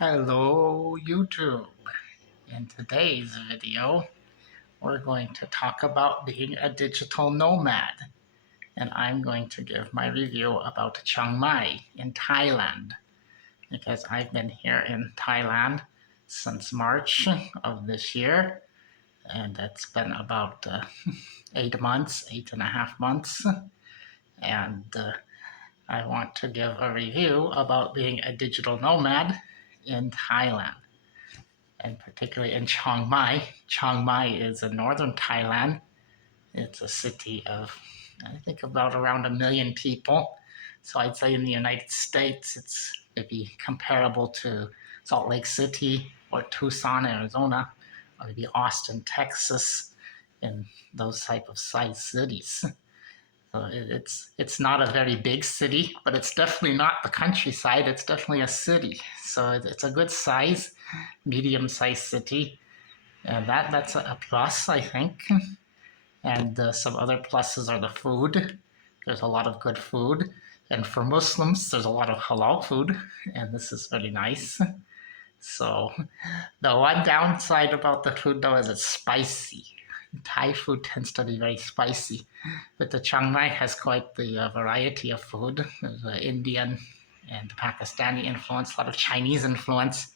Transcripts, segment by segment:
Hello YouTube. In today's video, we're going to talk about being a digital nomad. And I'm going to give my review about Chiang Mai in Thailand. Because I've been here in Thailand since March of this year. And it's been about 8.5 months. And I want to give a review about being a digital nomad in Thailand, and particularly in Chiang Mai. Chiang Mai is in northern Thailand. It's a city of, I think, about around 1 million people. So I'd say in the United States, it's maybe comparable to Salt Lake City or Tucson, Arizona, or maybe Austin, Texas, in those type of size cities. So it's not a very big city, but it's definitely not the countryside. It's definitely a city. So it's a good size, medium-sized city, and that's a plus, I think. And some other pluses are the food. There's a lot of good food, and for Muslims, there's a lot of halal food, and this is really nice. So the one downside about the food, though, is it's spicy. Thai food tends to be very spicy, but the Chiang Mai has quite the variety of food. There's Indian and Pakistani influence, a lot of Chinese influence,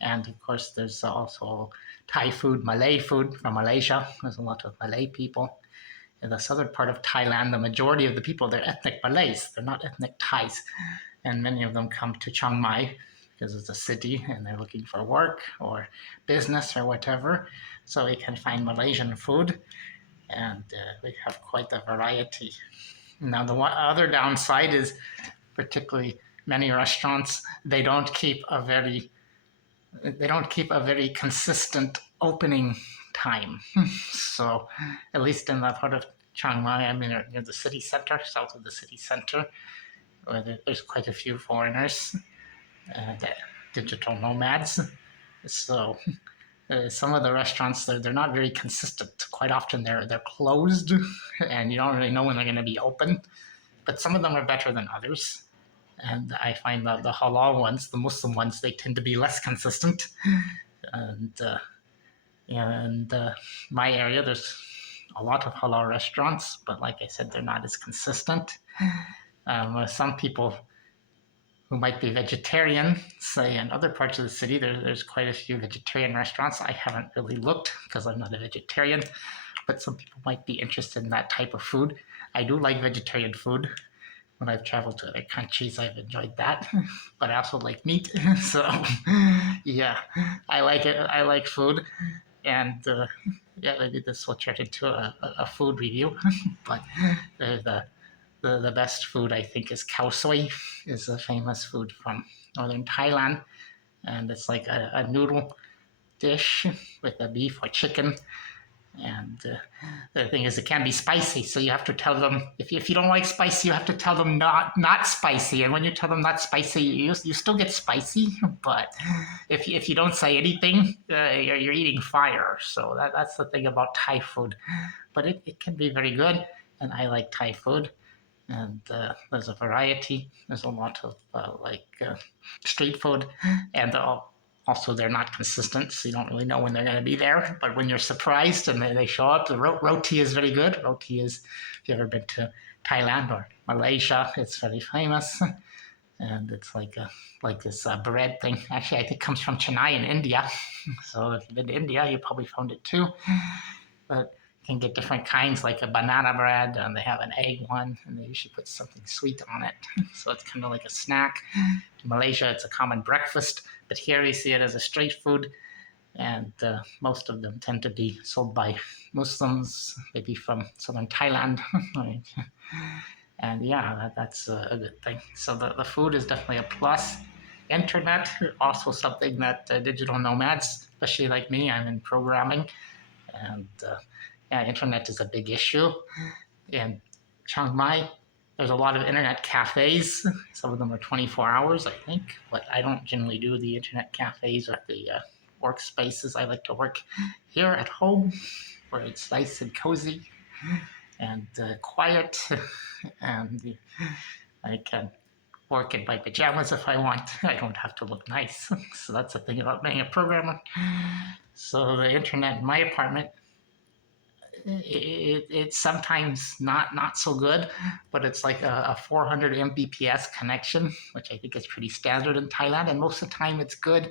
and of course there's also Thai food, Malay food from Malaysia. There's a lot of Malay people. In the southern part of Thailand, the majority of the people, they're ethnic Malays. They're not ethnic Thais, and many of them come to Chiang Mai because it's a city and they're looking for work or business or whatever. So we can find Malaysian food, and we have quite a variety. Now, the other downside is, particularly many restaurants, they don't keep a very consistent opening time. So, at least in that part of Chiang Mai, I mean, near the city center, south of the city center, where there's quite a few foreigners, digital nomads. So some of the restaurants, they're not very consistent. Quite often they're closed, and you don't really know when they're going to be open. But some of them are better than others. And I find that the halal ones, the Muslim ones, they tend to be less consistent. And my area, there's a lot of halal restaurants, but like I said, they're not as consistent. Some people who might be vegetarian, say in other parts of the city, there's quite a few vegetarian restaurants. I haven't really looked because I'm not a vegetarian, but some people might be interested in that type of food. I do like vegetarian food. When I've traveled to other countries, I've enjoyed that, but I also like meat. So, yeah, I like it. I like food, and yeah, maybe this will turn into a food review. But the best food, I think, is khao soi. Is a famous food from northern Thailand, and it's like a noodle dish with a beef or chicken. And the thing is, it can be spicy, so you have to tell them, if you don't like spicy, you have to tell them not spicy. And when you tell them not spicy, you still get spicy, but if you don't say anything, you're eating fire. So that's the thing about Thai food. But it can be very good, and I like Thai food. And there's a variety. There's a lot of street food, and also they're not consistent, so you don't really know when they're going to be there. But when you're surprised and they show up, the roti is very good. Roti is, if you've ever been to Thailand or Malaysia, it's very famous, and it's like this bread thing. Actually, I think it comes from Chennai in India. So if you've been to India, you probably found it too. But can get different kinds, like a banana bread, and they have an egg one, and they usually put something sweet on it. So it's kind of like a snack. In Malaysia, it's a common breakfast, but here we see it as a street food, and most of them tend to be sold by Muslims, maybe from southern Thailand. And yeah, that's a good thing. So the food is definitely a plus. Internet, also something that digital nomads, especially like me, I'm in programming, and yeah, internet is a big issue. In Chiang Mai, there's a lot of internet cafes. Some of them are 24 hours, I think, but I don't generally do the internet cafes or the workspaces. I like to work here at home, where it's nice and cozy and quiet, and I can work in my pajamas if I want. I don't have to look nice. So that's the thing about being a programmer. So the internet in my apartment, it's sometimes not so good, but it's like a 400 Mbps connection, which I think is pretty standard in Thailand. And most of the time it's good,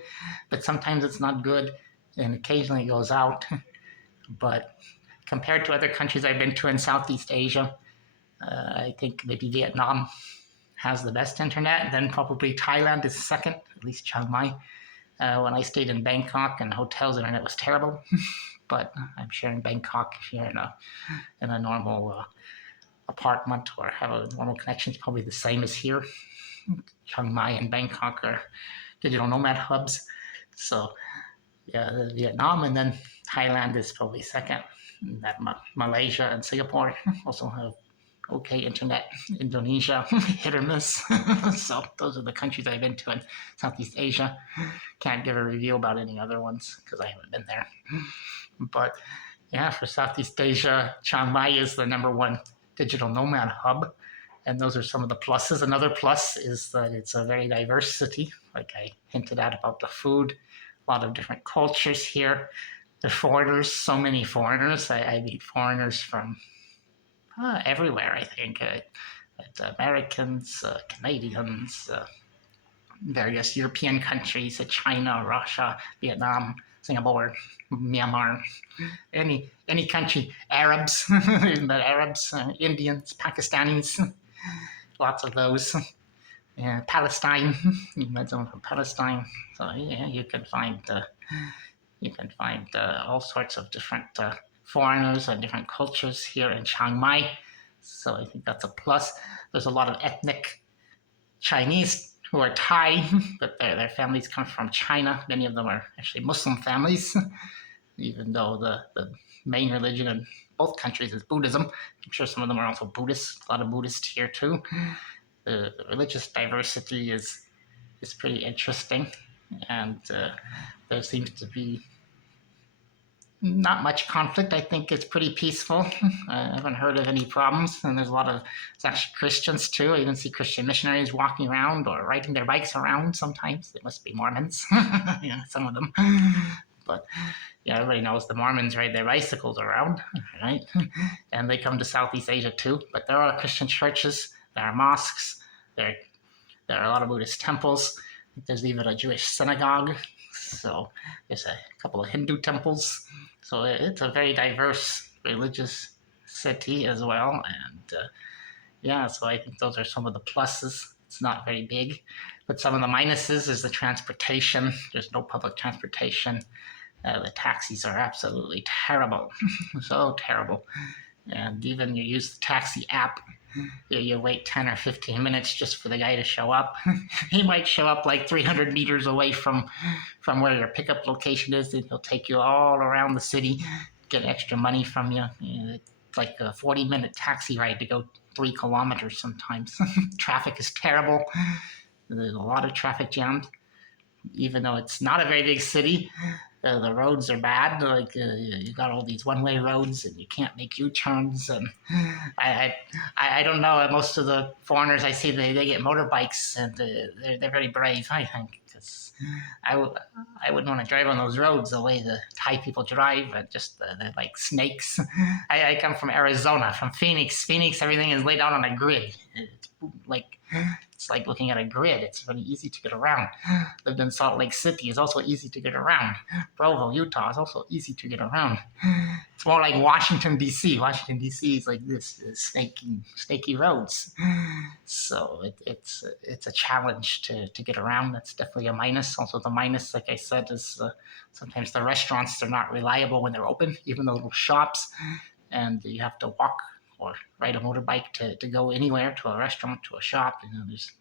but sometimes it's not good, and occasionally it goes out. But compared to other countries I've been to in Southeast Asia, I think maybe Vietnam has the best internet. Then probably Thailand is second, at least Chiang Mai. When I stayed in Bangkok and hotels, internet was terrible. But I'm sure in Bangkok, if you're in a normal apartment or have a normal connection, it's probably the same as here. Chiang Mai and Bangkok are digital nomad hubs. So yeah, Vietnam, and then Thailand is probably second. That Malaysia and Singapore also have okay internet. Indonesia, hit or miss. So those are the countries I've been to in Southeast Asia. Can't give a review about any other ones because I haven't been there. But yeah, for Southeast Asia, Chiang Mai is the number one digital nomad hub. And those are some of the pluses. Another plus is that it's a very diverse city, like I hinted at about the food. A lot of different cultures here. The foreigners, so many foreigners. I meet foreigners from everywhere, I think. Americans, Canadians, various European countries, China, Russia, Vietnam, Singapore, Myanmar, any country, Arabs, Arabs, Indians, Pakistanis, lots of those. Palestine, you met someone from Palestine, so yeah, you can find all sorts of different foreigners and different cultures here in Chiang Mai. So I think that's a plus. There's a lot of ethnic Chinese who are Thai, but their families come from China. Many of them are actually Muslim families, even though the main religion in both countries is Buddhism. I'm sure some of them are also Buddhists. A lot of Buddhists here too. The religious diversity is pretty interesting, and there seems to be not much conflict. I think it's pretty peaceful. I haven't heard of any problems, and there's a lot of it's actually Christians too. I even see Christian missionaries walking around or riding their bikes around. Sometimes they must be Mormons, yeah, some of them. But yeah, everybody knows the Mormons ride their bicycles around, right? And they come to Southeast Asia too. But there are Christian churches, there are mosques, there are a lot of Buddhist temples. There's even a Jewish synagogue. So there's a couple of Hindu temples. So it's a very diverse religious city as well. And yeah, so I think those are some of the pluses. It's not very big. But some of the minuses is the transportation. There's no public transportation. The taxis are absolutely terrible. So terrible. And even you use the taxi app, you wait 10 or 15 minutes just for the guy to show up. He might show up like 300 meters away from where your pickup location is, and he'll take you all around the city, get extra money from you. It's like a 40-minute taxi ride to go 3 kilometers sometimes. Traffic is terrible. There's a lot of traffic jams, even though it's not a very big city. The roads are bad. Like you got all these one-way roads, and you can't make U-turns. And I don't know. Most of the foreigners I see, they get motorbikes, and they're very brave. I think because I wouldn't want to drive on those roads the way the Thai people drive. Just they're like snakes. I come from Arizona, from Phoenix. Phoenix, everything is laid out on a grid. It's like looking at a grid. It's really easy to get around. Lived in Salt Lake City. It's also easy to get around. Provo, Utah is also easy to get around. It's more like Washington, D.C. Washington, D.C. is like this, snaky roads. So it's a challenge to get around. That's definitely a minus. Also, the minus, like I said, is sometimes the restaurants are not reliable when they're open, even the little shops, and you have to walk or ride a motorbike to go anywhere, to a restaurant, to a shop. There's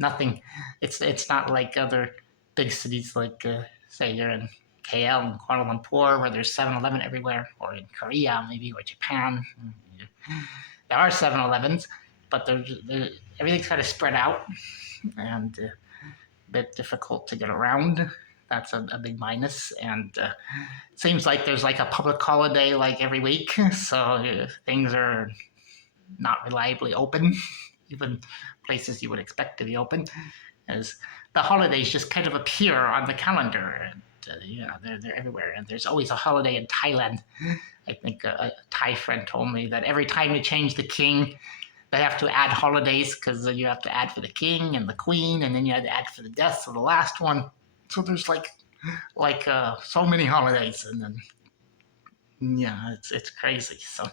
nothing. It's not like other big cities like, say, you're in KL and Kuala Lumpur, where there's 7-Eleven everywhere, or in Korea maybe, or Japan. There are 7-Elevens, but everything's kind of spread out and a bit difficult to get around. That's a big minus. And it seems like there's like a public holiday like every week, so things are not reliably open. even places you would expect to be open, as the holidays just kind of appear on the calendar. And, they're everywhere. And there's always a holiday in Thailand. I think a Thai friend told me that every time you change the king, they have to add holidays because you have to add for the king and the queen, and then you have to add for the deaths of the last one. So there's so many holidays, and then yeah, it's crazy. So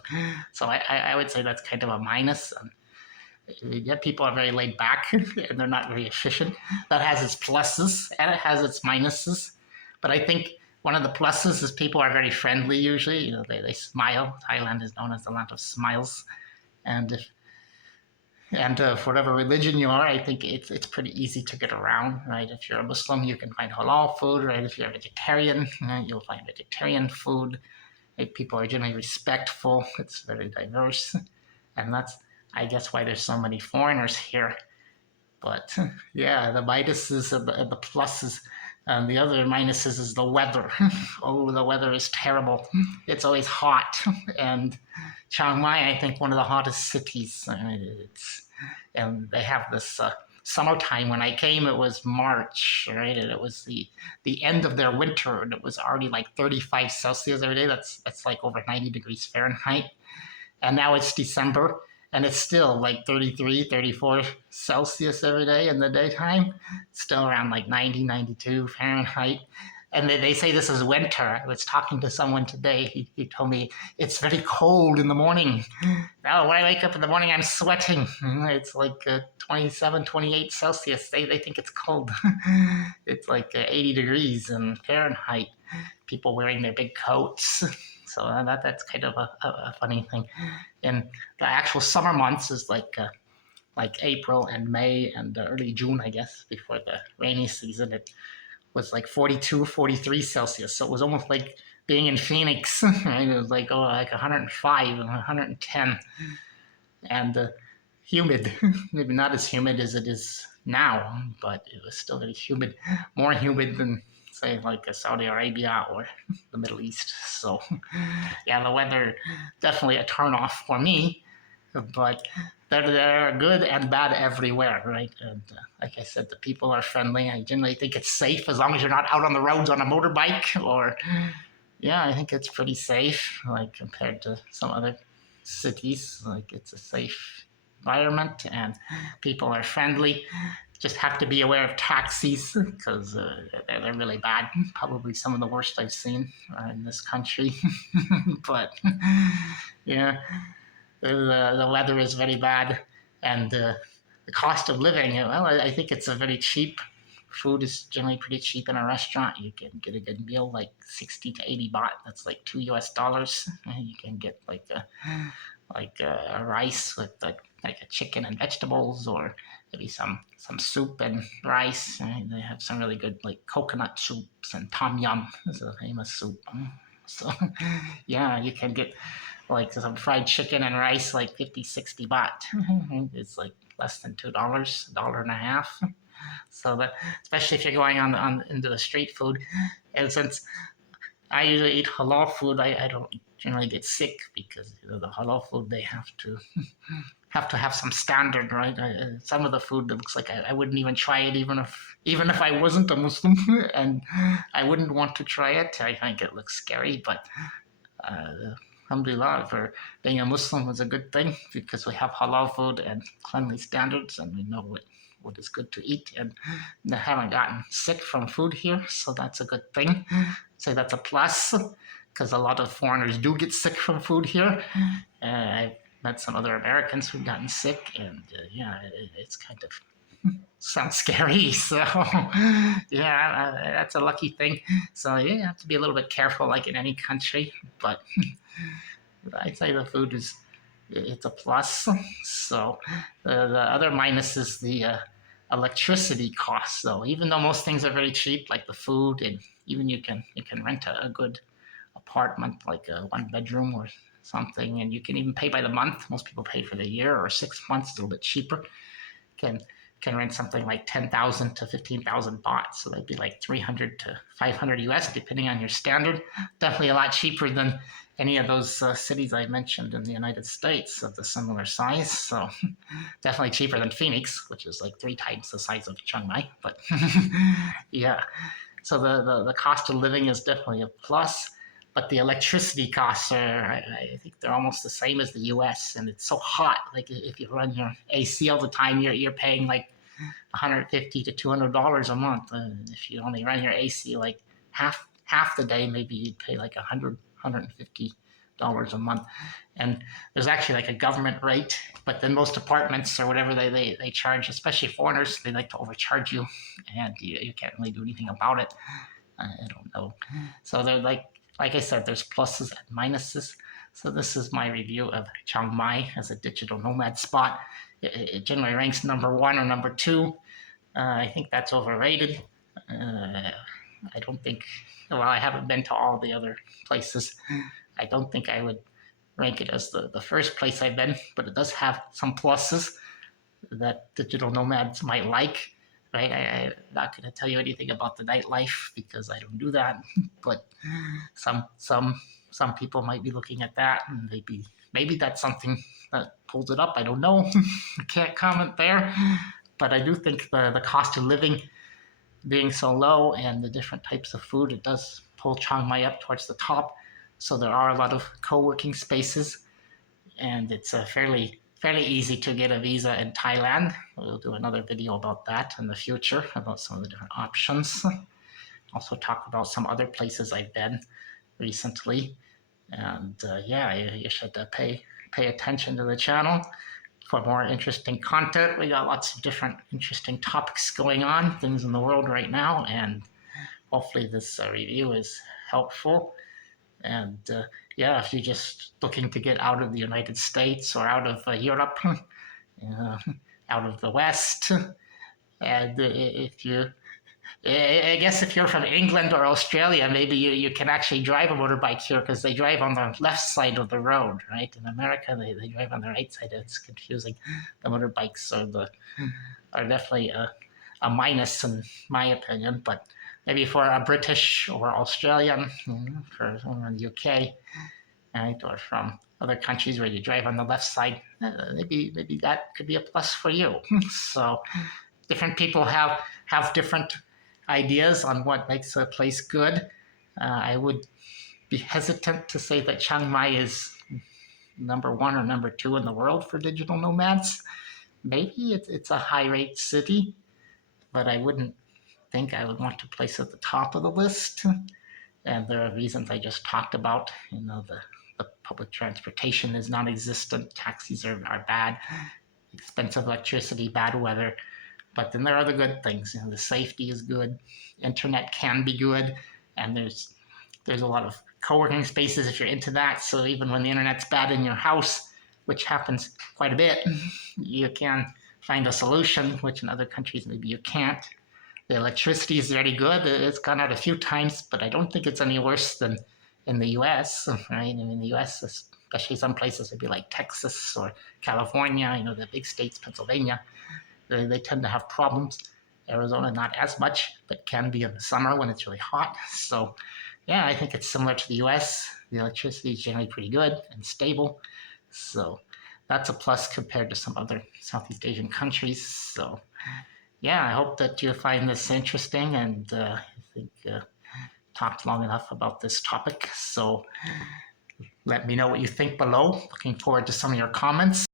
I would say that's kind of a minus. Yeah, people are very laid back and they're not very efficient. That has its pluses and it has its minuses. But I think one of the pluses is people are very friendly usually. They smile. Thailand is known as the land of smiles. And if for whatever religion you are, I think it's pretty easy to get around, right? If you're a Muslim, you can find halal food, right? If you're a vegetarian, you'll find vegetarian food. People are generally respectful. It's very diverse, and that's, I guess, why there's so many foreigners here. But yeah, the minuses and the pluses. And the other minuses is the weather. Oh, the weather is terrible. It's always hot. And Chiang Mai, I think, one of the hottest cities. And they have this summertime. When I came, it was March, right? And it was the end of their winter, and it was already like 35 Celsius every day. That's like over 90 degrees Fahrenheit. And now it's December, and it's still like 33, 34 Celsius every day in the daytime. It's still around like 90, 92 Fahrenheit. And they say this is winter. I was talking to someone today. He told me it's very cold in the morning. Now, when I wake up in the morning, I'm sweating. It's like 27, 28 Celsius. They think it's cold. It's like 80 degrees in Fahrenheit. People wearing their big coats. So that's kind of a funny thing. And the actual summer months is like April and May and early June, I guess, before the rainy season. It was like 42, 43 Celsius. So it was almost like being in Phoenix. Right? It was like 105 and 110. And humid. Maybe not as humid as it is now, but it was still very humid. More humid than, say, like Saudi Arabia or the Middle East. So yeah, the weather definitely a turn off for me. But they're good and bad everywhere, right? And like I said, the people are friendly. I generally think it's safe as long as you're not out on the roads on a motorbike. Or yeah, I think it's pretty safe, like compared to some other cities. Like it's a safe environment, and people are friendly. Just have to be aware of taxis because they're really bad. Probably some of the worst I've seen in this country. But yeah, the weather is very bad, and the cost of living. Well, I think it's a very cheap. Food is generally pretty cheap in a restaurant. You can get a good meal like 60 to 80 baht. That's like $2. You can get like a rice with like a chicken and vegetables, or maybe some soup and rice. They have some really good like coconut soups, and tom yum is a famous soup. So yeah, you can get like some fried chicken and rice, like 50, 60 baht. It's like less than $2, $1.50. So that, especially if you're going on into the street food, and since I usually eat halal food, I don't generally get sick because the halal food, they have to have some standard, right? Some of the food that looks like I wouldn't even try it, even if I wasn't a Muslim, and I wouldn't want to try it. I think it looks scary, but alhamdulillah, for being a Muslim is a good thing because we have halal food and cleanliness standards, and we know what is good to eat, and they haven't gotten sick from food here, so that's a good thing. So that's a plus, because a lot of foreigners do get sick from food here. I've met some other Americans who've gotten sick, and yeah, it's kind of sounds scary. So yeah, that's a lucky thing. So yeah, you have to be a little bit careful, like in any country. But I'd say the food it's a plus. So the other minus is the electricity costs. So even though most things are very cheap, like the food, and even you can rent a good apartment, like a 1 bedroom or something, and you can even pay by the month. Most people pay for the year, or 6 months, a little bit cheaper. Can can rent something like 10,000 to 15,000 baht. So that'd be like 300 to 500 US, depending on your standard. Definitely a lot cheaper than any of those cities I mentioned in the United States of the similar size. So definitely cheaper than Phoenix, which is like 3 times the size of Chiang Mai. But yeah, so the cost of living is definitely a plus. But the electricity costs are, I think they're almost the same as the US, and it's so hot. Like if you run your AC all the time, you're paying like $150 to $200 a month. If you only run your AC like half the day, maybe you'd pay like $150 a month. And there's actually like a government rate, but then most apartments or whatever they charge, especially foreigners, they like to overcharge you, and you can't really do anything about it. I don't know. So they're like I said, there's pluses and minuses. So this is my review of Chiang Mai as a digital nomad spot. It generally ranks number 1 or number 2. I think that's overrated. I don't think, well, I haven't been to all the other places. I don't think I would rank it as the first place I've been, but it does have some pluses that digital nomads might like. Right, I'm not going to tell you anything about the nightlife because I don't do that. But some people might be looking at that, and maybe that's something that pulls it up. I don't know. I can't comment there. But I do think the cost of living being so low and the different types of food, it does pull Chiang Mai up towards the top. So there are a lot of co-working spaces, and it's a fairly easy to get a visa in Thailand. We'll do another video about that in the future, about some of the different options. Also talk about some other places I've been recently. And yeah, you should pay attention to the channel for more interesting content. We got lots of different interesting topics going on, things in the world right now, and hopefully this review is helpful. And yeah, if you're just looking to get out of the United States or out of Europe, out of the West, and if you, I guess if you're from England or Australia, maybe you can actually drive a motorbike here because they drive on the left side of the road, right? In America, they drive on the right side. It's confusing. The motorbikes are definitely a minus in my opinion, but maybe for a British or Australian, for someone in the UK, right, or from other countries where you drive on the left side, maybe that could be a plus for you. So different people have different ideas on what makes a place good. I would be hesitant to say that Chiang Mai is number 1 or number 2 in the world for digital nomads. Maybe it's a high rate city, but I wouldn't think I would want to place at the top of the list. And there are reasons I just talked about. The public transportation is non-existent. Taxis are bad. Expensive electricity, bad weather. But then there are the good things. The safety is good. Internet can be good. And there's a lot of co-working spaces if you're into that. So even when the internet's bad in your house, which happens quite a bit, you can find a solution, which in other countries maybe you can't. The electricity is very good. It's gone out a few times, but I don't think it's any worse than in the US, right? I mean, in the US, especially some places, would be like Texas or California, the big states, Pennsylvania, they tend to have problems. Arizona, not as much, but can be in the summer when it's really hot. So, yeah, I think it's similar to the US. The electricity is generally pretty good and stable. So, that's a plus compared to some other Southeast Asian countries. So, yeah, I hope that you find this interesting, and I think talked long enough about this topic. So let me know what you think below. Looking forward to some of your comments.